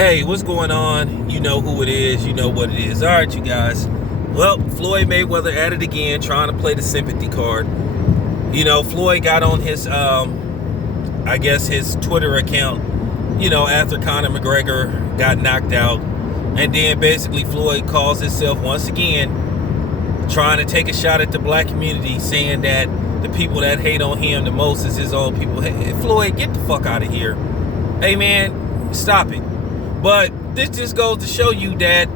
Hey, what's going on? You know who it is. You know what it is. All right, you guys. Well, Floyd Mayweather at it again, trying to play the sympathy card. You know, Floyd got on his, I guess his Twitter account, after Conor McGregor got knocked out. And then basically Floyd calls himself once again trying to take a shot at the black community, saying that the people that hate on him the most is his own people. Hey, Floyd, get the fuck out of here. Hey, man, stop it. But this just goes to show you that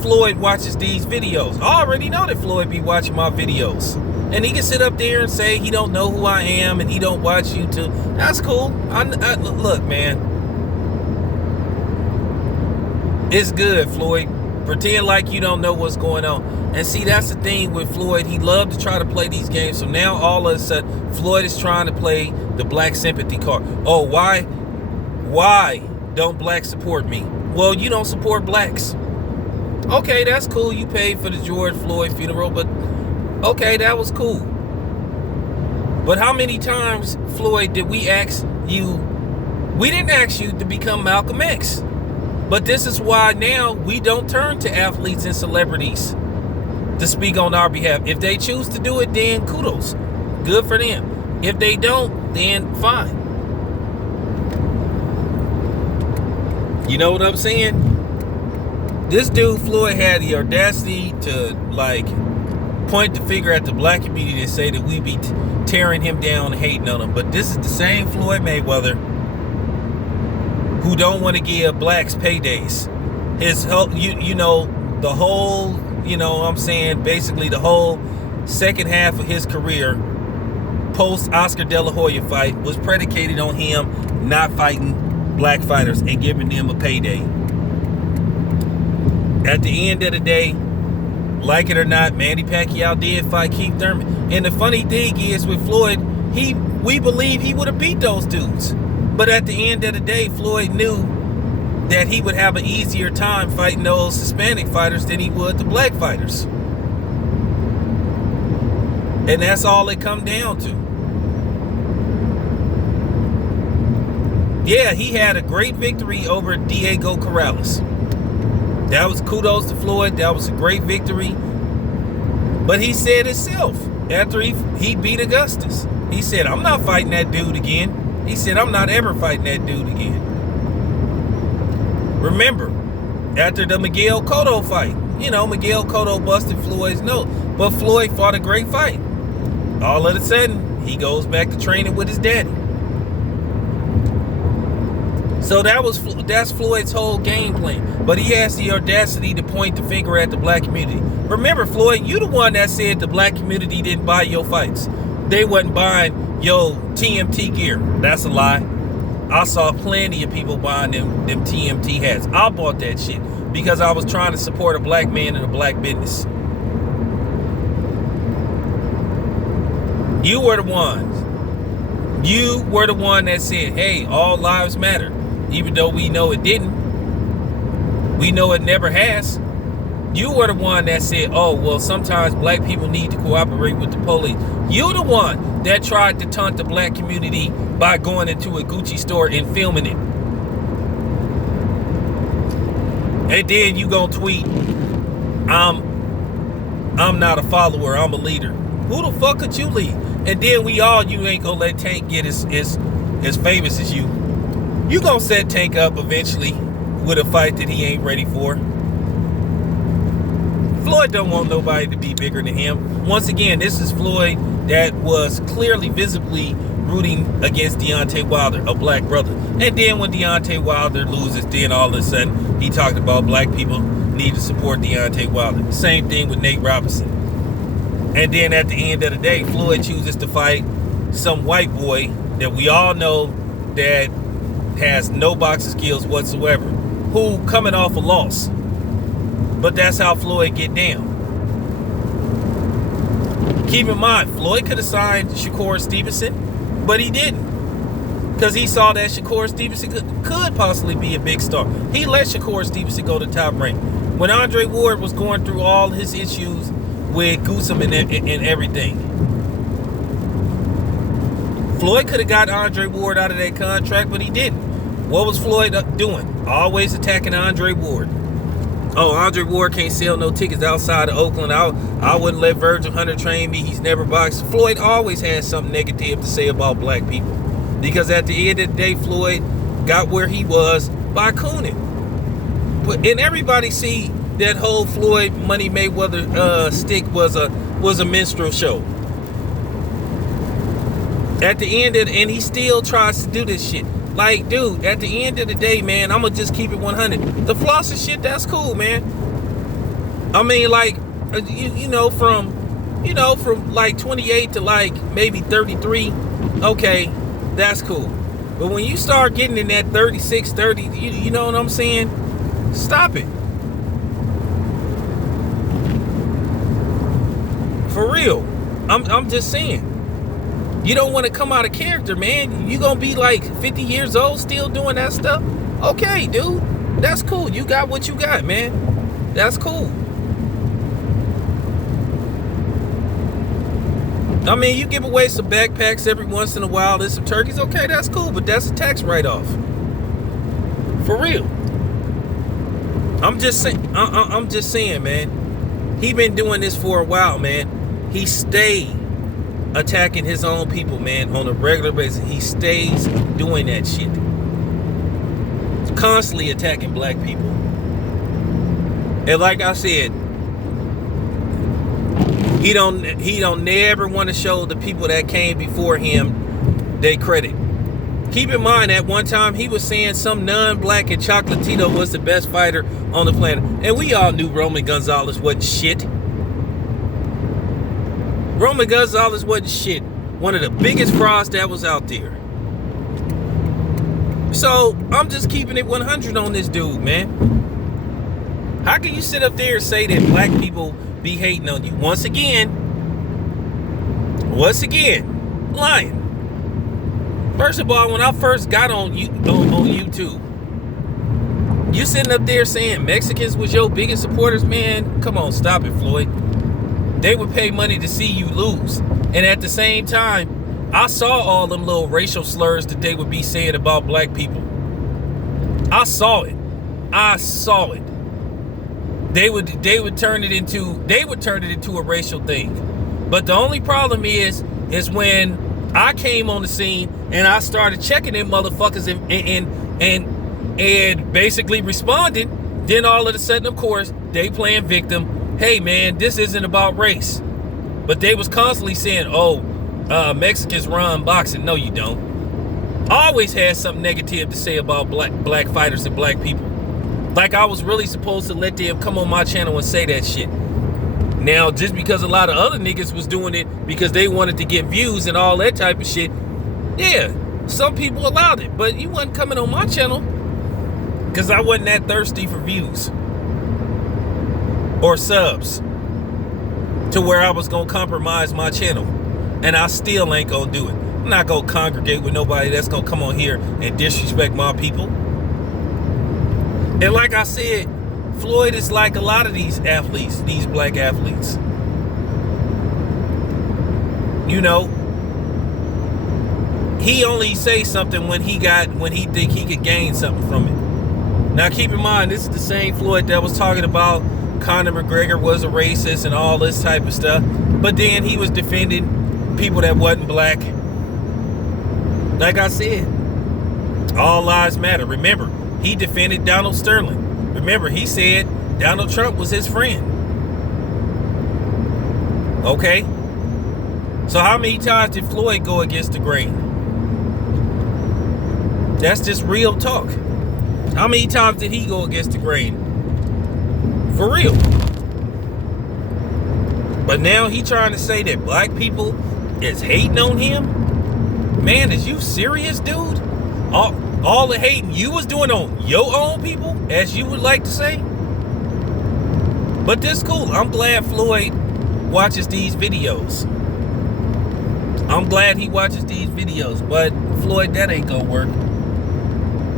Floyd watches these videos. I already know that Floyd be watching my videos. And he can sit up there and say he don't know who I am and he don't watch YouTube. That's cool. Look, man. It's good, Floyd. Pretend like you don't know what's going on. And see, that's the thing with Floyd. He loved to try to play these games. So now all of a sudden, Floyd is trying to play the black sympathy card. Oh, why? Why don't blacks support me? Well, you don't support blacks. Okay, that's cool. You paid for the George Floyd funeral, but okay, that was cool. But how many times, Floyd, did we ask you? We didn't ask you to become Malcolm X. But this is why now we don't turn to athletes and celebrities to speak on our behalf. If they choose to do it, then kudos. Good for them. If they don't, then fine. You know what I'm saying? This dude, Floyd, had the audacity to, point the finger at the black community and say that we be tearing him down and hating on him. But this is the same Floyd Mayweather who don't want to give blacks paydays. His, the whole, basically the whole second half of his career post Oscar De La Hoya fight was predicated on him not fighting black fighters and giving them a payday. At the end of the day, like it or not, Manny Pacquiao did fight Keith Thurman. And the funny thing is with Floyd, we believe he would have beat those dudes. But at the end of the day, Floyd knew that he would have an easier time fighting those Hispanic fighters than he would the black fighters. And that's all it come down to. Yeah, he had a great victory over Diego Corrales. That was kudos to Floyd. That was a great victory. But he said himself, after he beat Augustus, he said, I'm not fighting that dude again. He said, I'm not ever fighting that dude again. Remember, after the Miguel Cotto fight, Miguel Cotto busted Floyd's nose. But Floyd fought a great fight. All of a sudden, he goes back to training with his daddy. So that's Floyd's whole game plan. But he has the audacity to point the finger at the black community. Remember, Floyd, you the one that said the black community didn't buy your fights. They wasn't buying your TMT gear. That's a lie. I saw plenty of people buying them TMT hats. I bought that shit because I was trying to support a black man and a black business. You were the ones. You were the one that said, hey, all lives matter. Even though we know it didn't. We know it never has. You were the one that said, oh, well, sometimes black people need to cooperate with the police. You the one that tried to taunt the black community by going into a Gucci store and filming it. And then you gonna tweet, I'm not a follower, I'm a leader. Who the fuck could you lead? And then you ain't gonna let Tank get as famous as you. You gonna set Tank up eventually with a fight that he ain't ready for. Floyd don't want nobody to be bigger than him. Once again, this is Floyd that was clearly, visibly rooting against Deontay Wilder, a black brother. And then when Deontay Wilder loses, then all of a sudden he talked about black people need to support Deontay Wilder. Same thing with Nate Robinson. And then at the end of the day, Floyd chooses to fight some white boy that we all know that has no boxing skills whatsoever, who coming off a loss. But that's how Floyd get down. Keep in mind, Floyd could have signed Sharona Stevenson, but he didn't. Because he saw that Sharona Stevenson could possibly be a big star. He let Sharona Stevenson go to top rank. When Andre Ward was going through all his issues with Goodsome and everything. Floyd could have got Andre Ward out of that contract, but he didn't. What was Floyd doing? Always attacking Andre Ward. Oh, Andre Ward can't sell no tickets outside of Oakland. I wouldn't let Virgil Hunter train me. He's never boxed. Floyd always has something negative to say about black people. Because at the end of the day, Floyd got where he was by cooning. And everybody see that whole Floyd Money Mayweather stick was a minstrel show. At the end of and he still tries to do this shit. Like, dude, at the end of the day, man, I'm gonna just keep it 100. The flossing shit, that's cool, man. I mean, like, from like 28 to like maybe 33, okay, that's cool. But when you start getting in that 36, 30, you know what I'm saying? Stop it. For real. I'm just saying. You don't want to come out of character, man. You gonna be like 50 years old still doing that stuff? Okay, dude. That's cool. You got what you got, man. That's cool. I mean, you give away some backpacks every once in a while and some turkeys. Okay, that's cool, but that's a tax write-off. For real. I'm just saying, man. He been doing this for a while, man. He stayed attacking his own people, man, on a regular basis. He stays doing that shit. Constantly attacking black people. And like I said, he don't never want to show the people that came before him they credit. Keep in mind, at one time he was saying some non-black and Chocolatito was the best fighter on the planet. And we all knew Roman Gonzalez wasn't shit. Roman Gonzalez wasn't shit. One of the biggest frauds that was out there. So, I'm just keeping it 100 on this dude, man. How can you sit up there and say that black people be hating on you? Once again, lying. First of all, when I first got on YouTube, you sitting up there saying Mexicans was your biggest supporters, man. Come on, stop it, Floyd. They would pay money to see you lose. And at the same time, I saw all them little racial slurs that they would be saying about black people. I saw it. They would turn it into a racial thing. But the only problem is when I came on the scene and I started checking them motherfuckers and basically responding, then all of a sudden, of course, they playing victim. Hey, man, this isn't about race. But they was constantly saying, Mexicans run boxing. No, you don't. Always had something negative to say about black fighters and black people. Like I was really supposed to let them come on my channel and say that shit. Now, just because a lot of other niggas was doing it because they wanted to get views and all that type of shit, yeah, some people allowed it. But you wasn't coming on my channel because I wasn't that thirsty for views or subs to where I was gonna compromise my channel, and I still ain't gonna do it. I'm not gonna congregate with nobody that's gonna come on here and disrespect my people. And like I said, Floyd is like a lot of these athletes, these black athletes. You know, he only say something when he think he could gain something from it. Now keep in mind, this is the same Floyd that was talking about Conor McGregor was a racist and all this type of stuff. But then he was defending people that wasn't black. Like I said, all lives matter. Remember, he defended Donald Sterling. Remember, he said Donald Trump was his friend. Okay? So how many times did Floyd go against the grain? That's just real talk. How many times did he go against the grain? For real. But now he trying to say that black people is hating on him? Man, is you serious, dude? All the hating you was doing on your own people, as you would like to say? But this cool. I'm glad Floyd watches these videos. I'm glad he watches these videos. But Floyd, that ain't gonna work.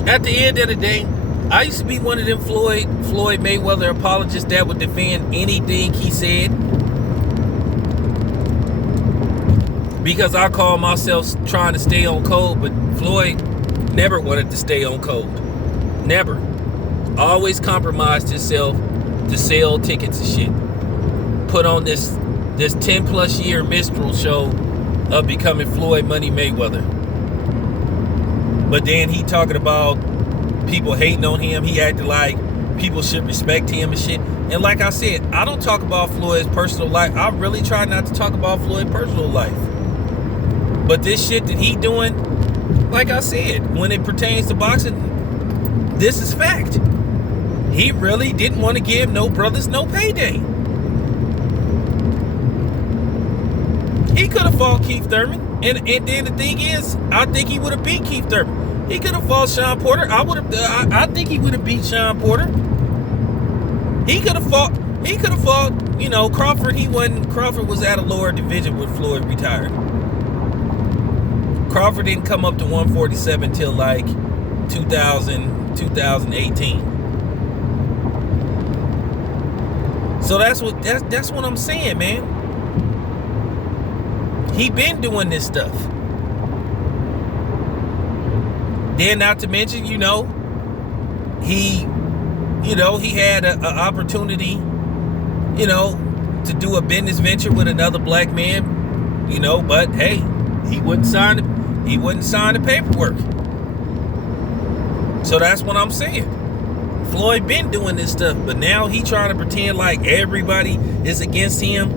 At the end of the day, I used to be one of them Floyd Mayweather apologists that would defend anything he said. Because I call myself trying to stay on code, but Floyd, never wanted to stay on code. Never. Always compromised himself to sell tickets and shit. Put on this 10 plus year minstrel show of becoming Floyd Money Mayweather. But then he talking about people hating on him. He acted like people should respect him and shit. And like I said, I don't talk about Floyd's personal life. I really try not to talk about Floyd's personal life. But this shit that he doing, like I said, when it pertains to boxing, this is fact. He really didn't want to give no brothers no payday. He could have fought Keith Thurman. And then the thing is, I think he would have beat Keith Thurman. He could have fought Sean Porter. I think he would have beat Sean Porter. He could have fought, you know, Crawford. Crawford was at a lower division when Floyd retired. Crawford didn't come up to 147 till like 2018. So that's what I'm saying, man. He been doing this stuff. Then not to mention, he had an opportunity, to do a business venture with another black man, but hey, he wouldn't sign the paperwork. So that's what I'm saying. Floyd been doing this stuff, but now he trying to pretend like everybody is against him.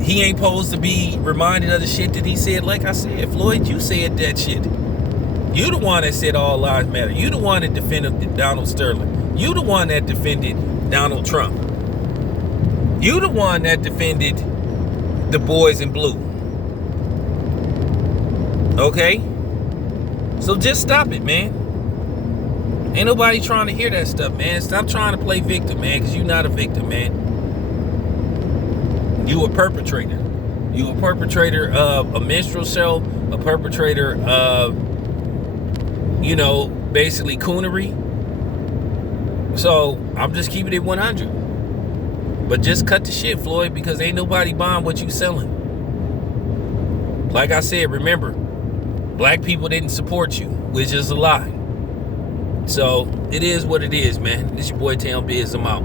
He ain't supposed to be reminded of the shit that he said. Like I said, Floyd, you said that shit. You the one that said all lives matter. You the one that defended Donald Sterling. You the one that defended Donald Trump. You the one that defended the boys in blue. Okay? So just stop it, man. Ain't nobody trying to hear that stuff, man. Stop trying to play victim, man, because you're not a victim, man. You a perpetrator. You a perpetrator of a minstrel show, a perpetrator of, basically coonery. So I'm just keeping it 100. But just cut the shit, Floyd, because ain't nobody buying what you selling. Like I said, remember, black people didn't support you, which is a lie. So it is what it is, man. This your boy Town Biz. I'm out.